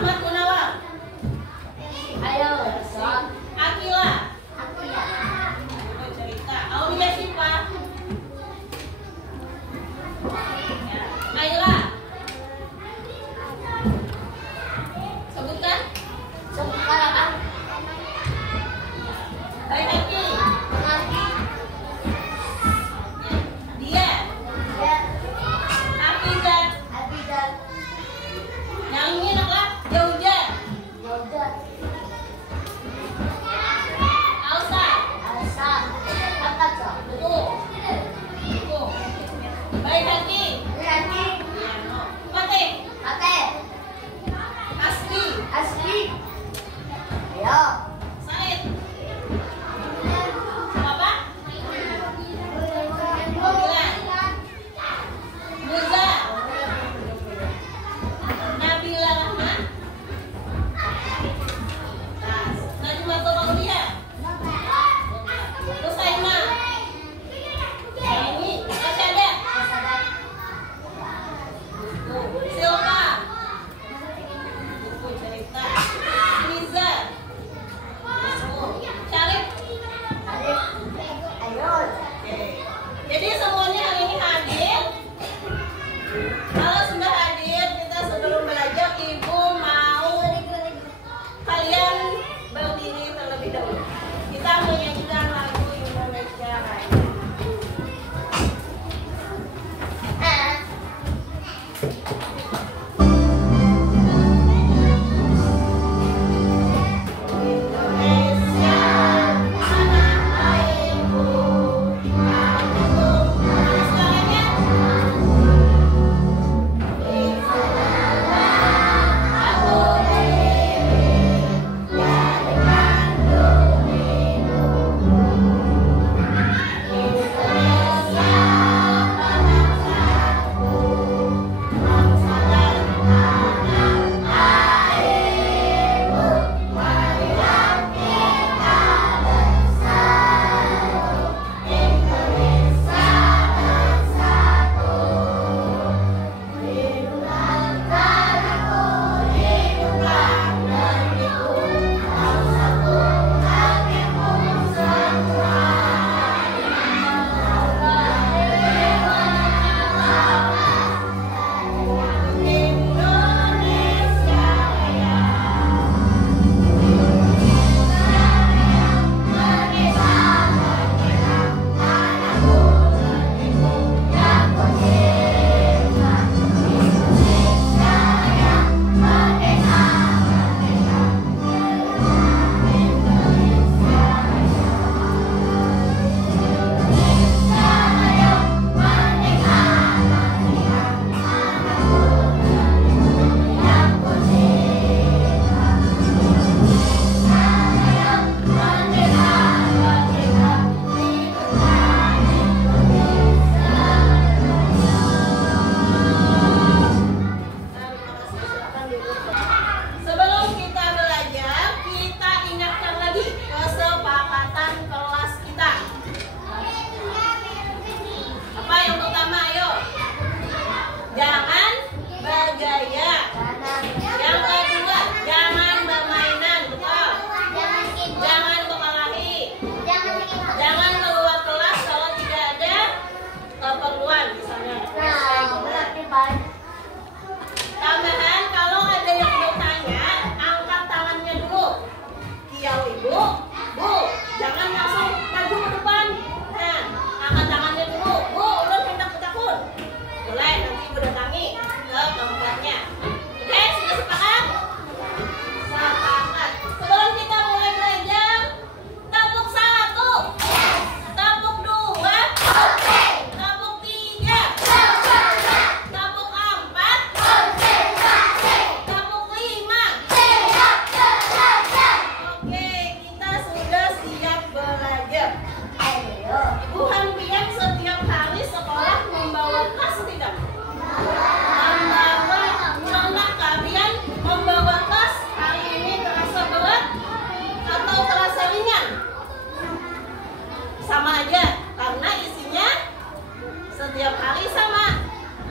Ahmad Gunawan. Ayo. Akila. Cerita. Aulia Syifa. Ya. Naila. Sebutkan. Sebutkan apa? Baik Haki. Mengerti. Dia. Ya. Hafizah. Abidal. Yang ini adalah Jauja. Yaudah. Alsa. Alsa. Apa tuh? Betul. Betul. Baik Haki. Berarti. Fatih. Kate. Asli. Asli. Ayo. Said. Apa? Muza. Nabila Rahma. Najmatul Aulia. Usaima. Ini Asyada. Silka. Buku cerita. Liza. Syarif. Ayo. Jadi semuanya hari ini hadir. Kalau sudah hadir, kita sebelum belajar, Ibu mau kalian berdiri terlebih dahulu. Kita menyanyikan lagu Indonesia Raya. Indonesia, tanah airku, segalanya. Sebelum kita belajar, kita ingatkan lagi kesepakatan kelas kita. Apa yang pertama? Ayo. Jangan bergaya. Yang kedua, jangan bermainan. Betul. Jangan berkelahi. Jangan keluar kelas kalau tidak ada keperluan, misalnya. Tambahan, kalau ada yang bertanya, angkat tangannya dulu. Kiau ibu, bu, jangan langsung maju ke depan. Nah, angkat tangannya dulu. Bu, ulun hendak bertakun. Boleh, nanti ibu datangi ke tempatnya. Oke, sudah sepakat? Sepakat. Sebelum kita mulai belajar, tepuk 1, tepuk 2, tepuk 3, tepuk 4, tepuk 5. Oke, kita sudah siap belajar. Bu Hanbian setiap hari sekolah membawa tas tidak? Membawa. Pernah kalian membawa tas hari ini terasa berat atau terasa ringan? Sama aja, karena isinya setiap hari sama.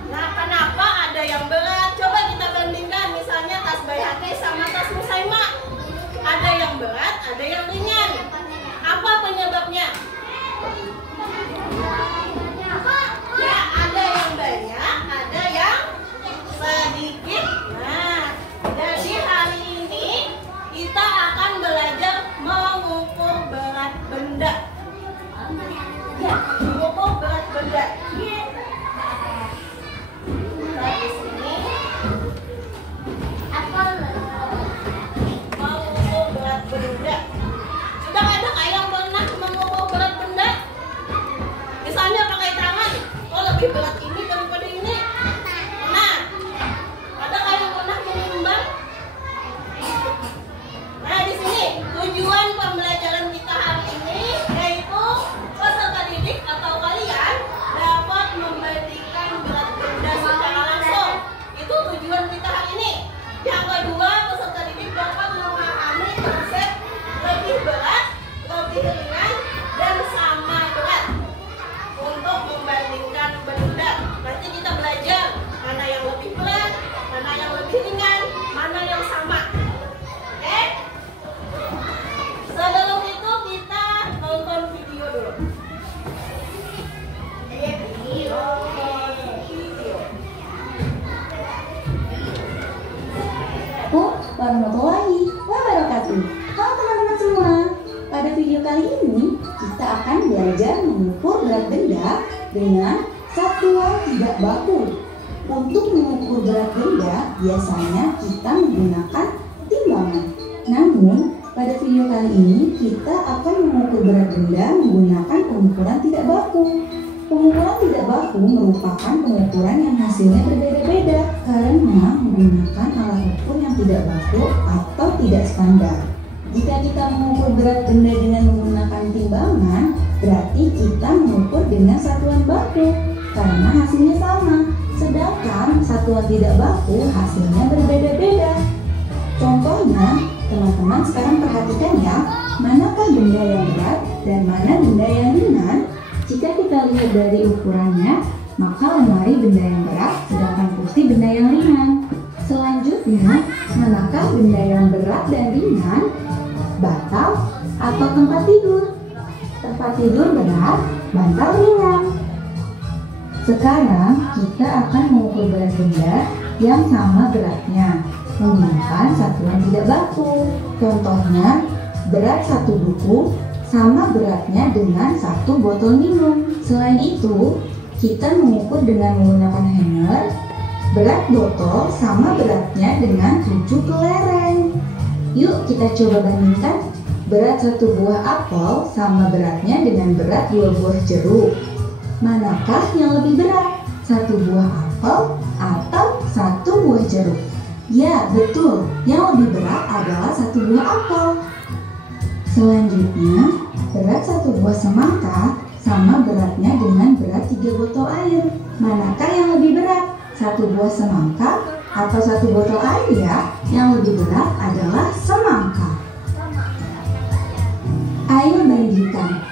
Nah, kenapa ada yang berat? Coba kita bandingkan, misalnya tas Bayhati pakai sama tas Musaima. Ada yang berat, ada yang ringan. Apa penyebabnya? Ya, ada yang banyak, ada yang sedikit. Nah, jadi hari ini kita akan belajar mengukur berat benda. Ya, mengukur berat benda. Nah, di sini mengukur berat benda. Sudah ada nggak yang pernah mengukur berat benda? Misalnya pakai tangan, oh lebih berat ini daripada ini. Nah, ada nggak yang pernah menimbang? Nah, di sini tujuan pembelajaran kita hari ini yaitu peserta didik atau kalian dapat membandingkan berat benda secara langsung. Itu tujuan kita hari ini. Yang kedua, peserta didik dapat memahami konsep lebih berat, lebih ringan, dan sama berat untuk membandingkan benda. Nanti kita belajar mana yang lebih berat, mana yang lebih ringan, mana yang sama. Oke? Sebelum itu kita nonton video dulu. Video. Warahmatullahi wabarakatuh. Halo teman-teman semua. Pada video kali ini kita akan belajar mengukur berat benda dengan satuan tidak baku. Untuk mengukur berat benda biasanya kita menggunakan timbangan. Namun pada video kali ini kita akan mengukur berat benda menggunakan pengukuran tidak baku. Pengukuran tidak baku merupakan pengukuran yang hasilnya berbeda-beda karena menggunakan alat ukur yang tidak baku atau tidak standar. Jika kita mengukur berat benda dengan menggunakan timbangan, berarti kita mengukur dengan satuan baku karena hasilnya sama. Sedangkan satuan tidak baku hasilnya berbeda-beda. Contohnya, teman-teman sekarang perhatikan ya, manakah benda yang berat dan mana benda yang ringan. Jika kita lihat dari ukurannya, maka lemari benda yang berat, sedangkan kursi benda yang ringan. Selanjutnya, manakah benda yang berat dan ringan? Bantal atau tempat tidur? Tempat tidur berat, bantal ringan. Sekarang kita akan mengukur berat benda yang sama beratnya menggunakan satuan tidak baku. Contohnya, berat satu buku sama beratnya dengan satu botol minum. Selain itu, kita mengukur dengan menggunakan hanger. Berat botol sama beratnya dengan 7 kelereng. Yuk kita coba bandingkan. Berat satu buah apel sama beratnya dengan berat 2 buah jeruk. Manakah yang lebih berat? Satu buah apel atau satu buah jeruk? Ya, betul. Yang lebih berat adalah satu buah apel. Selanjutnya, berat satu buah semangka sama beratnya dengan berat 3 botol air. Manakah yang lebih berat? Satu buah semangka atau satu botol air ya? Yang lebih berat adalah semangka. Ayo bandingkan.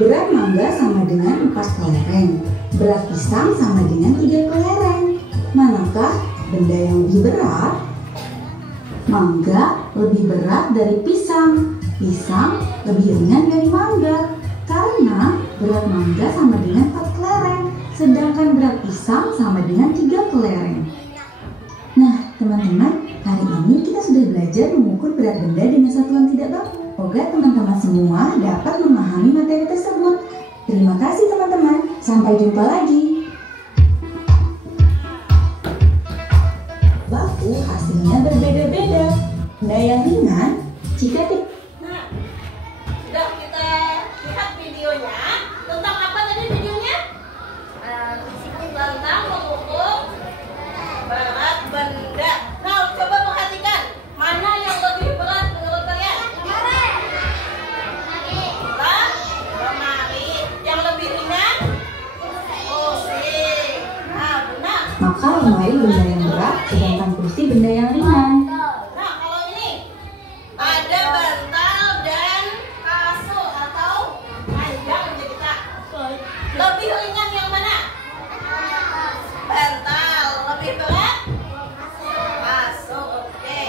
Berat mangga sama dengan 4 kelereng. Berat pisang sama dengan 3 kelereng. Manakah benda yang lebih berat? Mangga lebih berat dari pisang. Pisang lebih ringan dari mangga karena berat mangga sama dengan 4 kelereng, sedangkan berat pisang sama dengan 3 kelereng. Nah, teman-teman, hari ini kita sudah belajar mengukur berat benda dengan satuan tidak baku. Semoga teman-teman semua dapat memahami materi tersebut. Terima kasih teman-teman, sampai jumpa lagi. Baku hasilnya berbeda-beda. Benda yang ringan, jika Sudah kita lihat videonya. Tentang apa tadi videonya? Tentang mengukur berat benda. Nah, coba perhatikan. Mana yang lebih berat menurut kalian? Lemari. Yang lebih ringan? Kursi. Nah, benar. maka lemari benda yang berat, sedangkan kursi benda yang ringan. Nah, kalau ini ada bantal dan kasur atau ranjang menjadi tak. Lebih ringan yang mana? Bantal. Lebih berat? Kasur. Oke.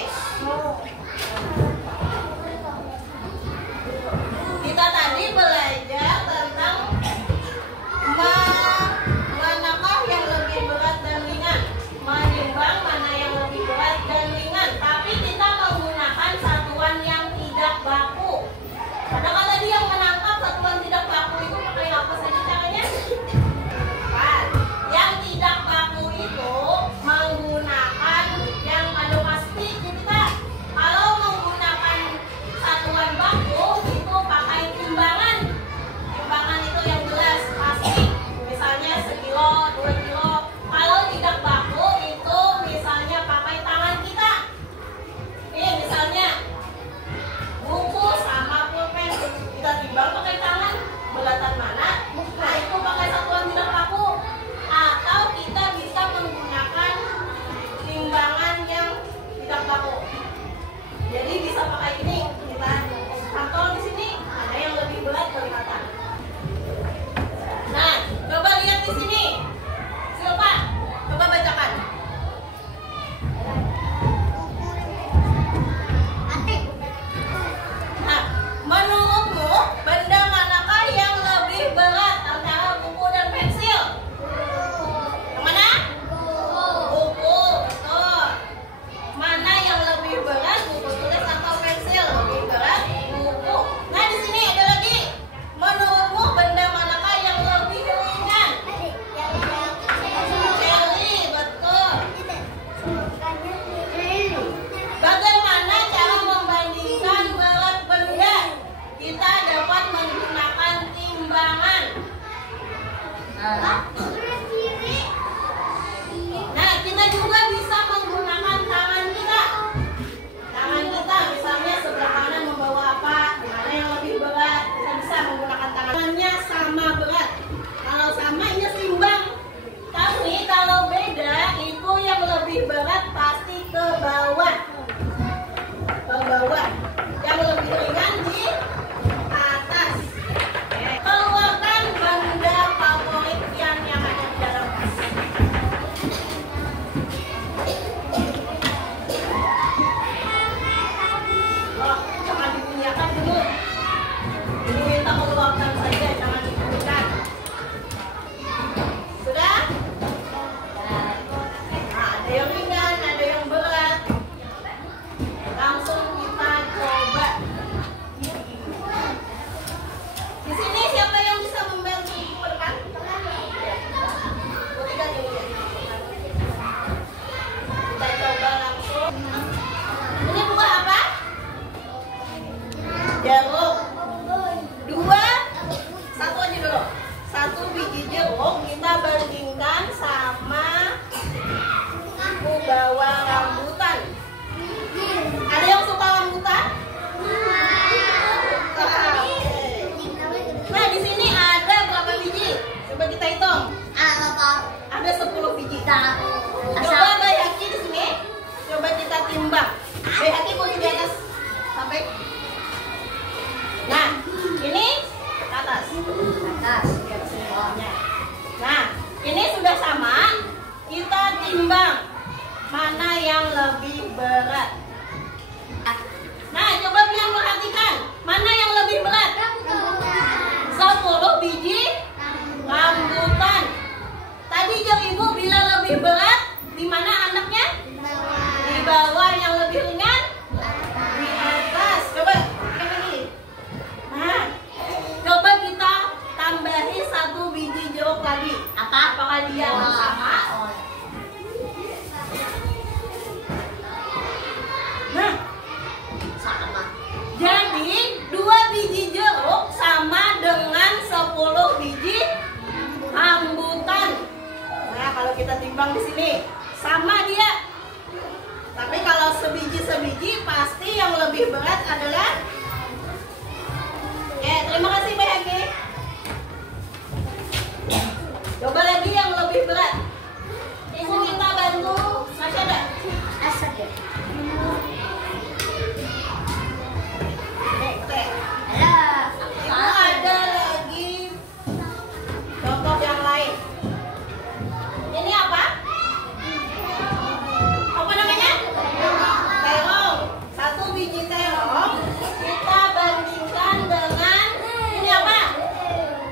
Coba Bayaki di sini. Coba kita timbang. Bayaki kunci di atas sampai. Nah, ini ke atas. Nah, ini sudah sama. Kita timbang mana yang lebih berat. Nah, coba kalian perhatikan mana yang lebih berat. 10 biji rambutan. Tadi jauh ibu bila lebih berat, di mana anaknya? Di bawah. Yang lebih ringan di atas. Coba lagi. Nah, coba kita tambahi 1 biji jeruk lagi. Apakah dia sama? Nah, Sama. jadi 2 biji jeruk sama dengan 10 biji rambutan. Nah, kalau kita timbang di sini sama dia. Tapi kalau sebiji-sebiji pasti yang lebih berat adalah. Terima kasih Bayaki. Coba lagi yang lebih berat. Ibu minta bantu Masya ada. Asal ya. Ibu ada lagi contoh yang lain. Ini apa? Apa namanya? Terong. 1 biji terong kita bandingkan dengan ini apa?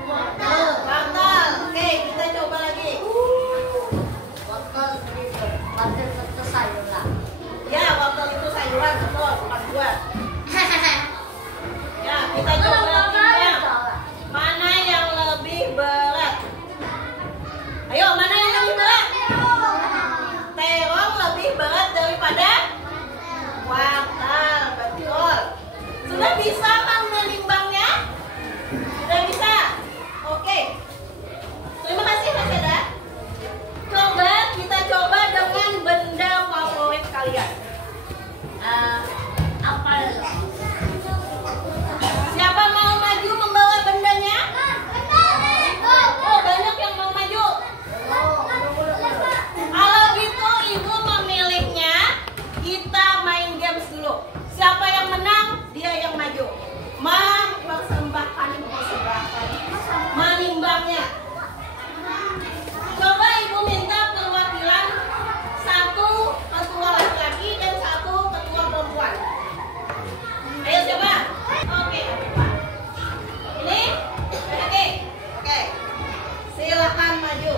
Wortel. Oke, kita coba lagi. Wortel itu sayuran. Ya, wortel itu sayuran, betul, bukan buah. Ya, kita coba timbang. Mana yang lebih berat? Ayo, mana yang lebih berat? Terong lebih berat daripada wortel, betul. Sudah bisa menimbangnya? Sudah bisa? Oke. Terima kasih Mas Eda. Coba kita coba dengan benda favorit kalian. Apa? Siapa mau maju membawa bendanya? Oh, banyak yang mau maju. Kalau gitu ibu memilihnya, kita main games dulu. Siapa yang menang, dia yang maju. Mempersembahkan menimbangnya. Coba ibu minta perwakilan 1 ketua laki-laki dan 1 ketua perempuan. Ayo coba. Oke, Pak. Ini, oke. Oke. Silakan maju.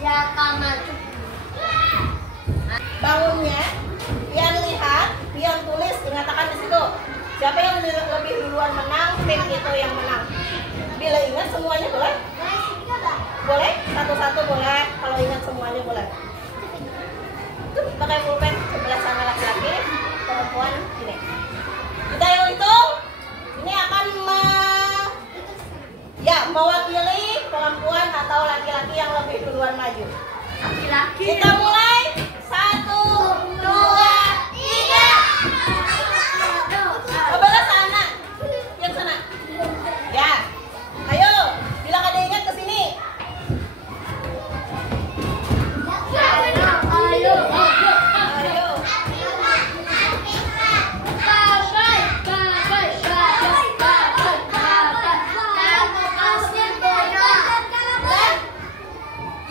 Siapa maju? Bangunnya, pian lihat, pian tulis, mengatakan di situ. Siapa yang lebih duluan menang, tim itu yang menang. Bila ingat semuanya boleh? Boleh? Satu-satu boleh. Kalau ingat semuanya boleh. Tuh, pakai pulpen sebelah sana laki-laki, perempuan ini. Kita hitung. Ini akan mewakili perempuan atau laki-laki yang lebih duluan maju. Laki-laki. Kita mulai. 1, 2, 3. Sebelah sana. Yang sana. Ya. Ayo, bilang ada ingat ke sini. Ayo. Ayo.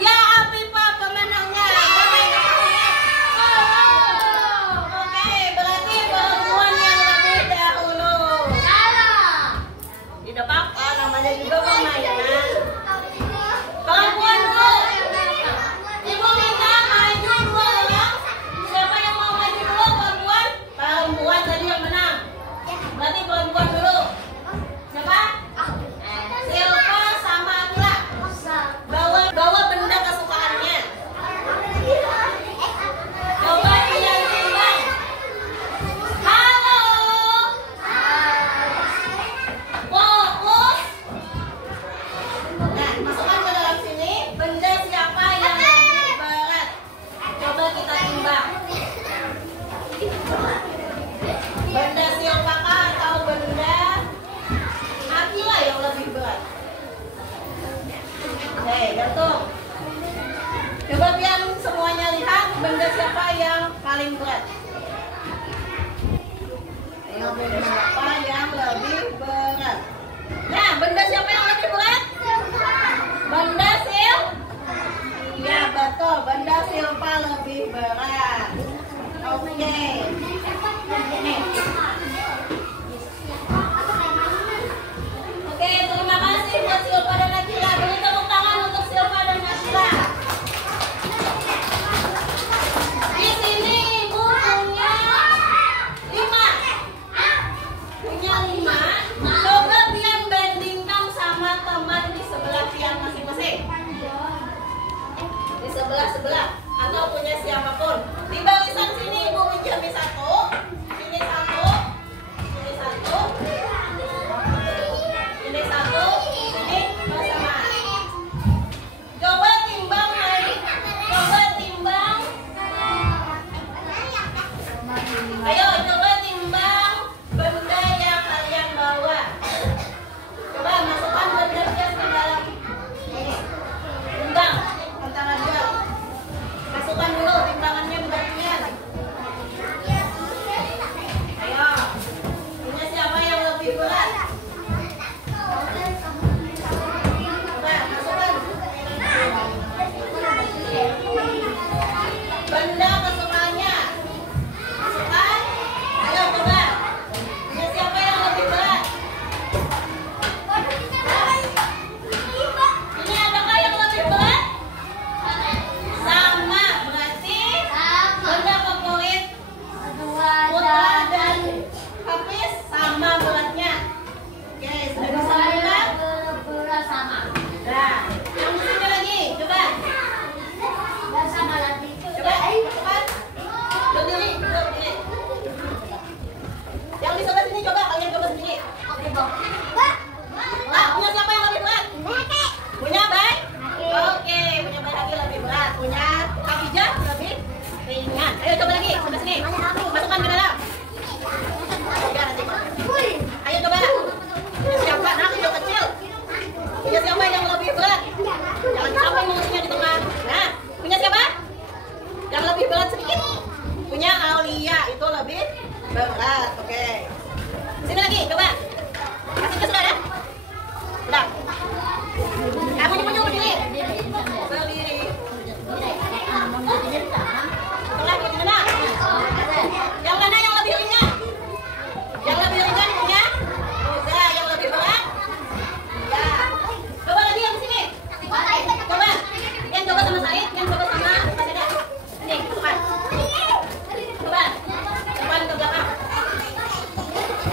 Ya, Afifah pemenangnya. Oke, berarti perempuan yang lebih dahulu. Tidak apa-apa, namanya juga permainan. Perempuan dulu. Ibu minta maju 2 orang. Siapa yang mau maju dulu, perempuan? Perempuan tadi yang menang. Berarti perempuan dulu. Siapa? Silva sama Akila. Bawa benda kesukaannya. Coba kalian timbang. Halo. Fokus. Nah, masukkan ke dalam sini benda siapa yang lebih berat. Coba kita timbang. Benda Silva atau benda Akila yang lebih berat. Oke, gantung. Coba pian semuanya benda siapa yang paling berat? Ayo, benda siapa yang lebih berat? Nah, benda siapa yang lebih berat? Benda Iya betul, benda Silva lebih berat. Oke. Nih. Oke, terima kasih buat Silva dan Nakila. Beri tepuk tangan untuk Silva dan Nakila. Di sini Ibu punya 5. Coba Pian bandingkan sama teman di sebelah Pian masing-masing. Di sebelah atau punya siapapun. Di barisan sini Ibu pinjami 1. Sini 1. Sini 1. Ini 1. Ini sama. Coba timbang naik. Coba timbang. Ayo coba timbang benda yang kalian bawa. Coba masukkan benda ke dalam ini. Timbang antara dua. Masukkan dulu timbangannya beratnya. Ayo. Punya siapa yang lebih berat? Coba masukkan. Benda kesukaannya. Masukkan. Ayo coba. Punya siapa yang lebih berat? Ini adakah yang lebih berat? Sama, berarti benda favorit Putra dan Hafiz sama beratnya. Oke, sudah bisa bilang? sama. Nah, yang di sini lagi, coba. Sama lagi. Coba, cepat. Berdiri, berdiri. Yang di sebelah sini coba, kalian coba sendiri. Oke, Bang. Nah, punya siapa yang lebih berat? Punya Bay? Oke, punya Bay lagi lebih berat. Punya Khadijah lebih ringan. Ayo coba lagi, sebelah sini. Masukkan ke dalam. Ya, nanti. Ayo coba. Punya siapa? Nah, kecil kecil. Punya siapa yang lebih berat? Jangan sampai mengusirnya di tengah. Nah, punya siapa? Yang lebih berat sedikit. Punya Aulia, itu lebih berat. Oke. Sini lagi, coba. Kasihnya sudah ada? Sudah. Kamu punya berdiri. Berdiri. Setelah berdiri mana? Yang mana yang lebih ringan? Yang lebih ringan punya Uza, yang lebih berat? Ya. Coba lagi yang di sini. Coba. Yang coba sama Said, yang coba sama Mas Eda. Nih, coba. Coba. Depan ke belakang.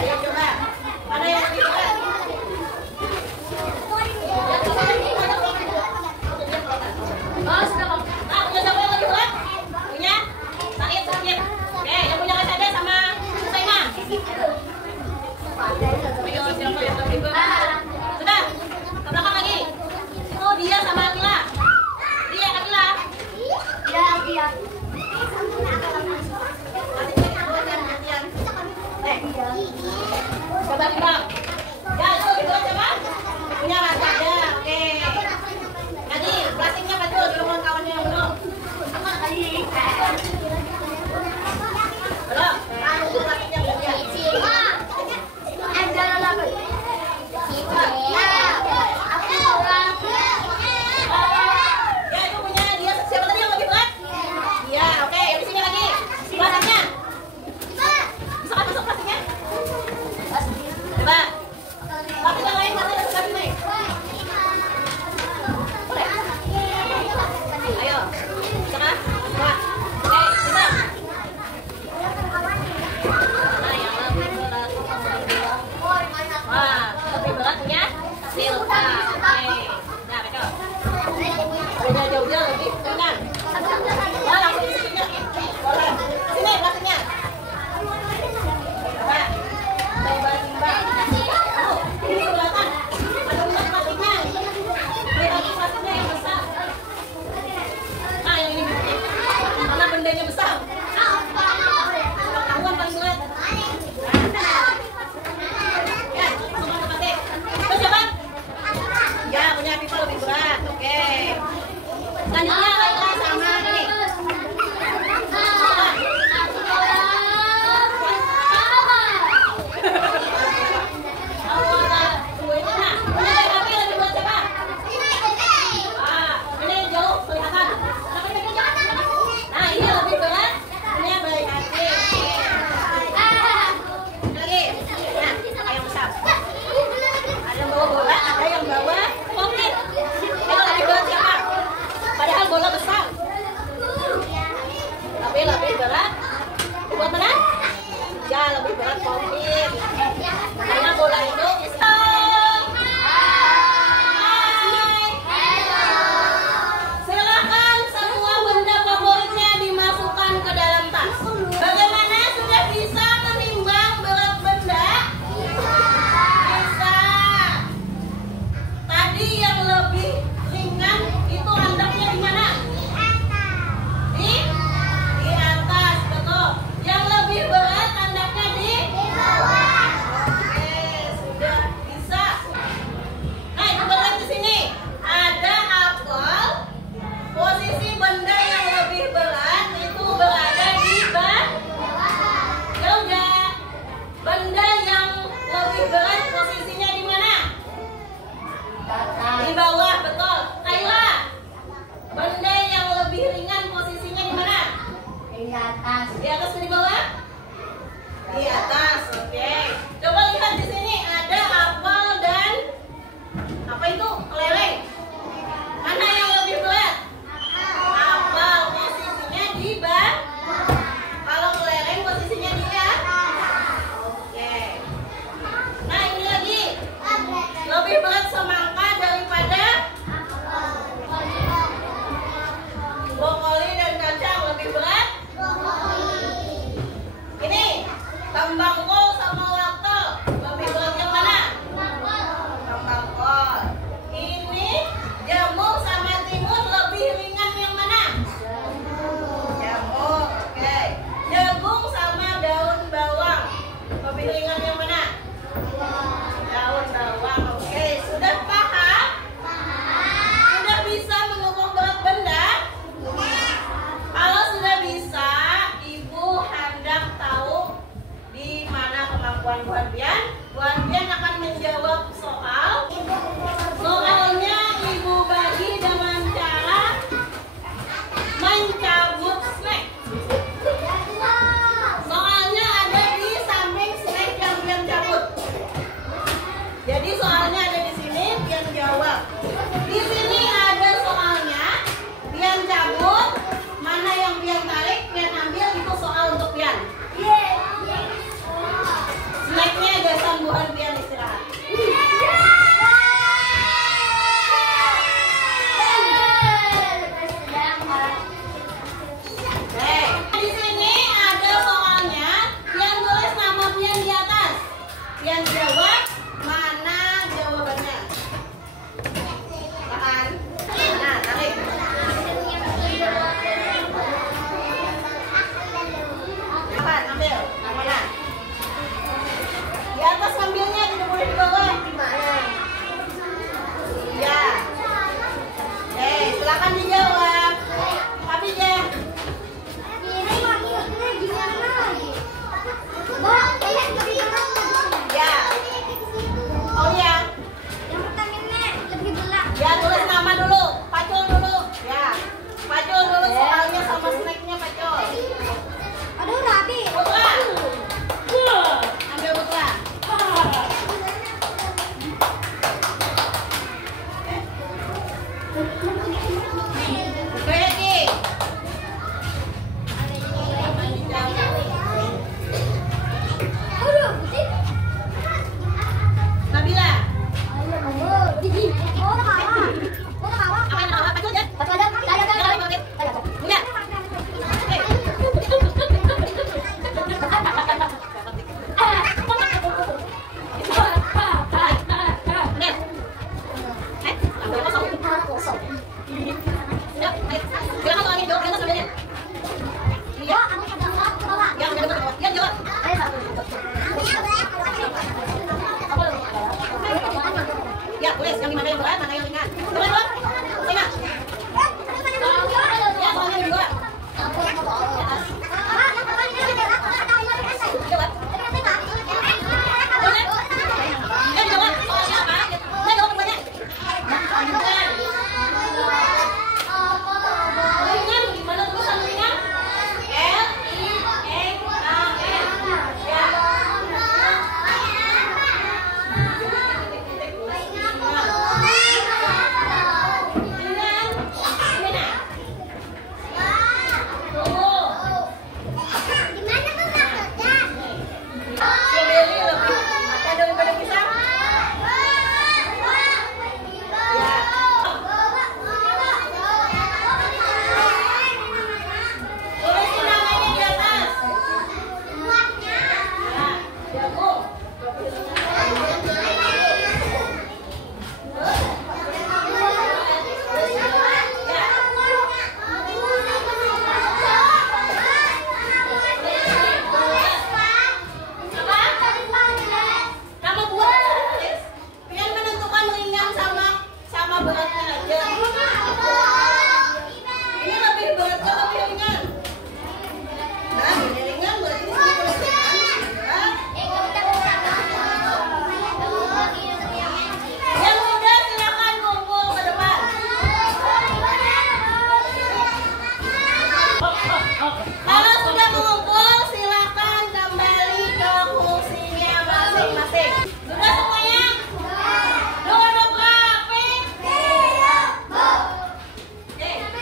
Ayo coba. Mana yang lebih berat? Oh, sudah Bang. Ah, punya siapa yang lebih berat? Punya Said sedikit. Oke, yang punya Mas Eda sama Saina. Ayo, siapa yang lebih berat? Sudah. Ke belakang lagi. Oh, dia sama Akila. Dia Akila. Iya. Coba timbang. Ya, itu lebih berat siapa? Punya Mas Eda. Oke. Lagi, plastiknya betul di rumah kawannya yang belum. Belum. Untuk plastiknya belum ya. Ya, itu punya dia. Siapa tadi yang lebih berat? Iya, oke. Yang di sini lagi. Plastiknya. Bisa kan masuk plastiknya? Coba. Kalau sudah mengumpul, silakan kembali ke kursinya masing-masing. Sudah semuanya? Duduk rapi.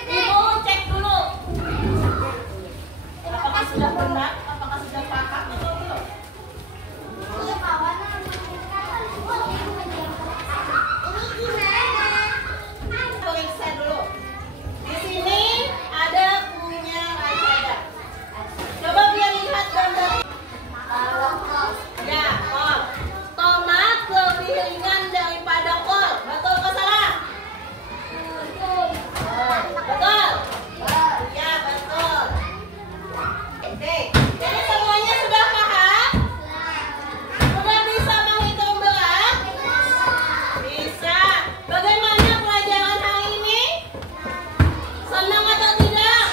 Ibu cek dulu. Apakah sudah benar? Apakah sudah paham atau belum? Periksa dulu. Di sini ada punya Raisa. Coba biar lihat gambar. Ya, kol. Tomat lebih ringan daripada kol. Betul atau salah? Betul. Ya, betul. Oke. Jadi semuanya sudah paham? Sudah bisa menghitung berat? Bisa. Bagaimana pelajaran hari ini? Senang atau tidak?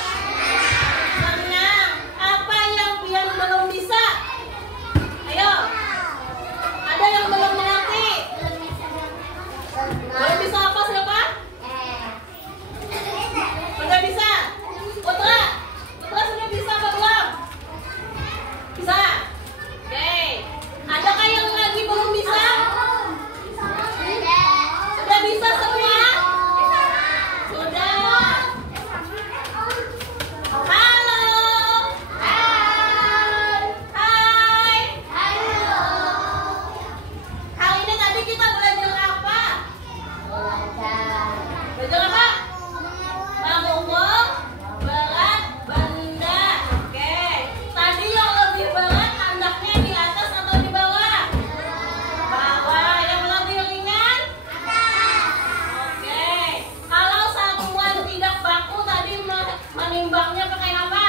Senang. Apa yang Bian belum bisa? Ayo. Ada yang belum mengerti? Belum bisa apa siapa? Sudah bisa? Putra? Putra sudah bisa apa belum? Bisa? Oke. Adakah yang lagi belum bisa? Sudah bisa semua? Sudah. Halo. Hai. Hari ini tadi kita belajar apa? Belajar apa? Mengukur berat benda. Oke. Tadi yang lebih berat handaknya di atas atau di bawah? Bawah. Yang lebih ringan? Oke. Kalau satuan tidak baku tadi menimbangnya pakai apa?